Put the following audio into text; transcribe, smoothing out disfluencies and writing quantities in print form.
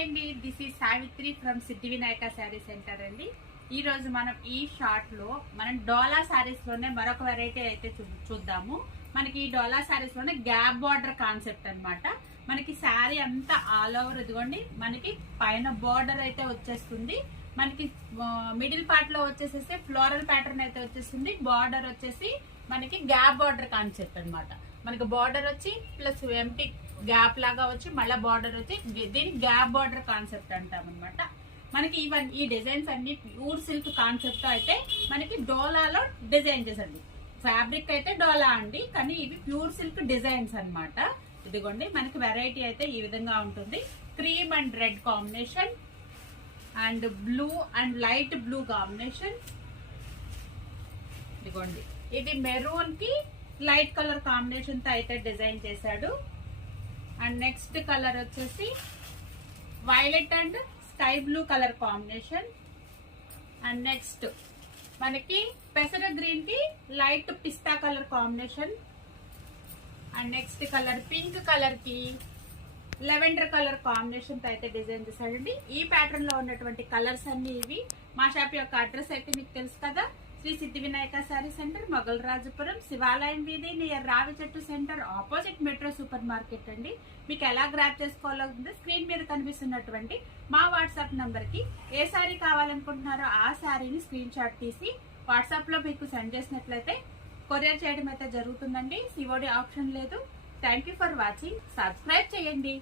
Hi అండి, this is Savitri from Siddhi Vinayaka sari centre అండి. ఈ రోజు మనం ఈ షార్ట్ లో మనం డోలా శారీస్ లోనే మరొక వెరైటీ అయితే చూద్దాము. మనకి ఈ డోలా శారీస్ లోనే గ్యాప్ బార్డర్ కాన్సెప్ట్ అన్నమాట. మనకి శారీ అంతా ఆల్ ఓవర్ ఇదిగోండి, మనకి పైన బార్డర్ అయితే వచ్చేస్తుంది. మనకి మిడిల్ పార్ట్ లో వచ్చేసేసి ఫ్లోరల్ ప్యాటర్న్ అయితే వచ్చేస్తుంది. బార్డర్ వచ్చేసి మనకి గ్యాప్ బార్డర్ కాన్సెప్ట్ అన్నమాట. మనకి బార్డర్ వచ్చి ప్లస్ ఎంటీ గ్యాప్ లాగా వచ్చి మళ్ళీ బార్డర్ వచ్చి దీని గ్యాప్ బార్డర్ కాన్సెప్ట్ అంటాం అనమాట. మనకి ఈ డిజైన్స్ అన్ని ప్యూర్ సిల్క్ కాన్సెప్ట్ అయితే మనకి డోలాలో డిజైన్ చేసండి. ఫ్యాబ్రిక్ అయితే డోలా అండి, కానీ ఇవి ప్యూర్ సిల్క్ డిజైన్స్ అన్నమాట. ఇదిగోండి మనకి వెరైటీ అయితే ఈ విధంగా ఉంటుంది. Cream and red combination and blue and light blue combination. ఇదిగోండి ఇది మెరూన్ కి లైట్ కలర్ కాంబినేషన్ తో అయితే డిజైన్ చేశాడు. అండ్ నెక్స్ట్ కలర్ వచ్చేసి violet and sky blue colour combination. And next మనకి పెసర గ్రీన్ కి light pista colour combination. And next colour pink colour కి లెవెండర్ కలర్ కాంబినేషన్ తో అయితే డిజైన్ చేశాడండి. ఈ ప్యాటర్న్ లో ఉన్నటువంటి కలర్స్ అన్ని ఇవి. మా షాప్ యొక్క అడ్రస్ అయితే మీకు తెలుసు కదా, శ్రీ సిద్ధి వినాయక శారీ సెంటర్, మొగల్ రాజపురం, శివాలయం వీధి, నియర్ రావి చెట్టు centre, opposite metro super market అండి. మీకు ఎలా గ్రాప్ చేసుకోవాలో స్క్రీన్ మీద కనిపిస్తున్నటువంటి మా వాట్సాప్ నంబర్ కి ఏ శారీ కావాలనుకుంటున్నారో ఆ శారీని స్క్రీన్ షాట్ తీసి వాట్సాప్ లో మీకు సెండ్ చేసినట్లయితే కొరియర్ చేయడం అయితే జరుగుతుందండి. సిఓడి ఆప్షన్ లేదు. Thank you for watching. Subscribe చేయండి.